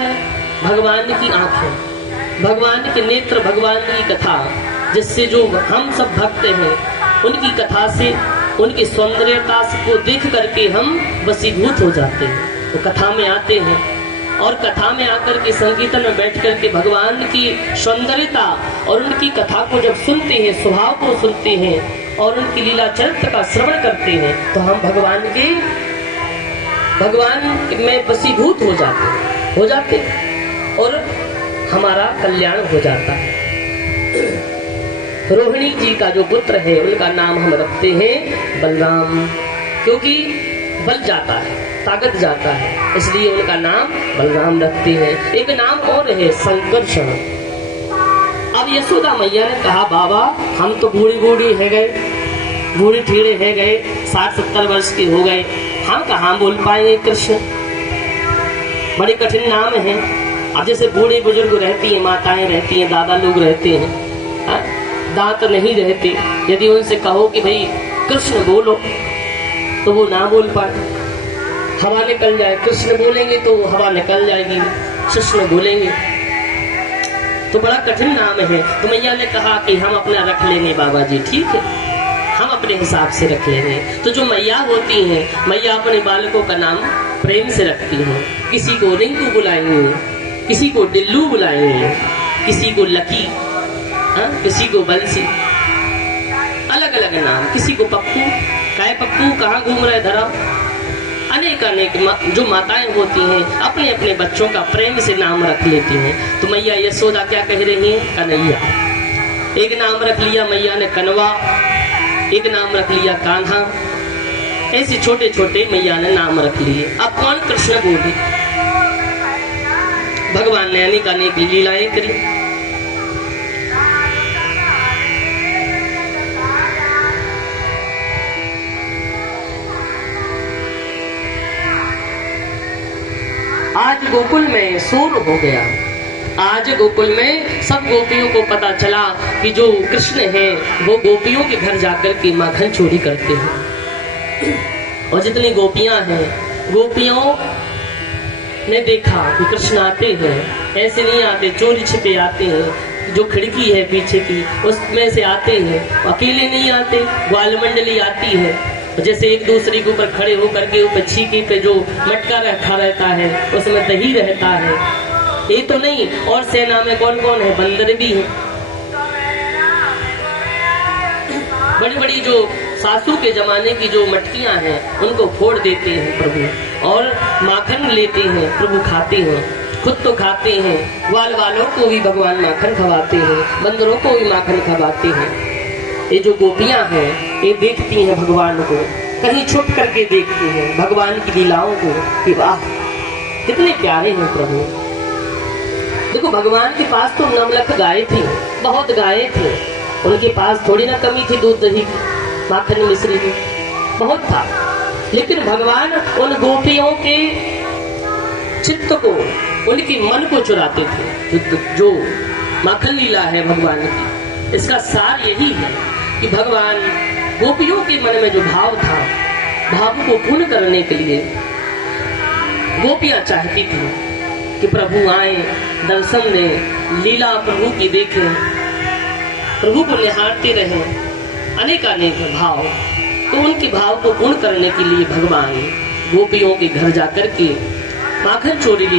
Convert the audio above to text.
है? भगवान की आंखें, भगवान के नेत्र, भगवान की कथा, जिससे जो हम सब भक्त हैं उनकी कथा से, उनकी सौंदर्यता को देख करके हम वशीभूत हो जाते हैं। तो कथा में आते हैं और कथा में आकर के संकीर्तन में बैठ करके भगवान की सौंदर्यता और उनकी कथा को जब सुनते हैं, स्वभाव को सुनते हैं और उनकी लीला चरित्र का श्रवण करते हैं, तो हम भगवान में वशीभूत हो जाते हैं और हमारा कल्याण हो जाता है। रोहिणी जी का जो पुत्र है उनका नाम हम रखते हैं बलराम, क्योंकि बल जाता है, ताकत जाता है, इसलिए उनका नाम बलराम रखते हैं। एक नाम और है संकर्षण। अब यशोदा मैया ने कहा, बाबा हम तो बूढ़ी है गए, बूढ़े ठीड़े है गए, 60-70 वर्ष के हो गए, हम कहाँ बोल पाएंगे कृष्ण, बड़े कठिन नाम है। अब जैसे बूढ़े बुजुर्ग रहती हैं, माताएं रहती हैं, दादा लोग रहते हैं, दांत नहीं रहते, यदि उनसे कहो कि भाई कृष्ण बोलो तो वो ना बोल पाए, हवा निकल जाए। कृष्ण बोलेंगे तो हवा निकल जाएगी, कृष्ण बोलेंगे तो बड़ा कठिन नाम है। तो मैया ने कहा कि हम अपना रख लेंगे बाबा जी, ठीक है, हम अपने हिसाब से रख लेंगे। तो जो मैया होती हैं, मैया अपने बालकों का नाम प्रेम से रखती हैं। किसी को रिंकू बुलाएंगे, किसी को डिल्लू बुलाएंगे, किसी को लकी, किसी को बंसी, अलग अलग नाम, किसी को पप्पू, काय पप्पू कहाँ घूम रहे धरा, अनेक जो माताएं होती हैं अपने अपने बच्चों का प्रेम से नाम रख लेती हैं। तो मैया यशोदा क्या कह रही हैं? कन्हैया। एक नाम रख लिया मैया ने कनवा, एक नाम रख लिया कान्हा, ऐसे छोटे छोटे मैया ने नाम रख लिए। अब कौन कृष्ण बोले? भगवान ने अनेक लीलाएं करी। आज गोकुल में शोर हो गया, आज गोकुल में सब गोपियों को पता चला कि जो कृष्ण है वो गोपियों के घर जाकर के माखन चोरी करते हैं। और जितनी गोपियां हैं, गोपियों ने देखा कि कृष्ण आते हैं, ऐसे नहीं आते, चोरी छिपे आते हैं, जो खिड़की है पीछे की उसमें से आते हैं, अकेले नहीं आते, ग्वाल मंडली आती है, जैसे एक दूसरे के ऊपर खड़े होकर के ऊपर छीके पे जो मटका रखा रहता है उसमें दही रहता है, ये तो नहीं। और सेना में कौन कौन है? बंदर भी है, बड़ी बड़ी जो सासू के जमाने की जो मटकियां हैं उनको फोड़ देते हैं प्रभु, और माखन लेते हैं प्रभु, खाते हैं, खुद तो खाते हैं, ग्वाल वालों को भी भगवान माखन खवाते हैं, बंदरों को भी माखन खवाते हैं। ये जो गोपियां हैं ये देखती हैं भगवान को, कहीं छुप करके देखती हैं भगवान की लीलाओं को कि वाह कितने प्यारे हैं प्रभु। देखो भगवान के पास तो नवलख गाय थी, बहुत गायें थी, उनके पास थोड़ी ना कमी थी दूध दही की, माखन मिश्री की, बहुत था। लेकिन भगवान उन गोपियों के चित्त को, उनके मन को चुराते थे। जो माखन लीला है भगवान की, इसका सार यही है कि भगवान गोपियों के मन में जो भाव था, भाव को पूर्ण करने के लिए गोपियां चाहती थी कि प्रभु आए, दर्शन दें, लीला प्रभु की देखें, प्रभु को निहारते रहें, अनेक भाव। तो उनके भाव को पूर्ण करने के लिए भगवान गोपियों के घर जाकर के माखन चोरी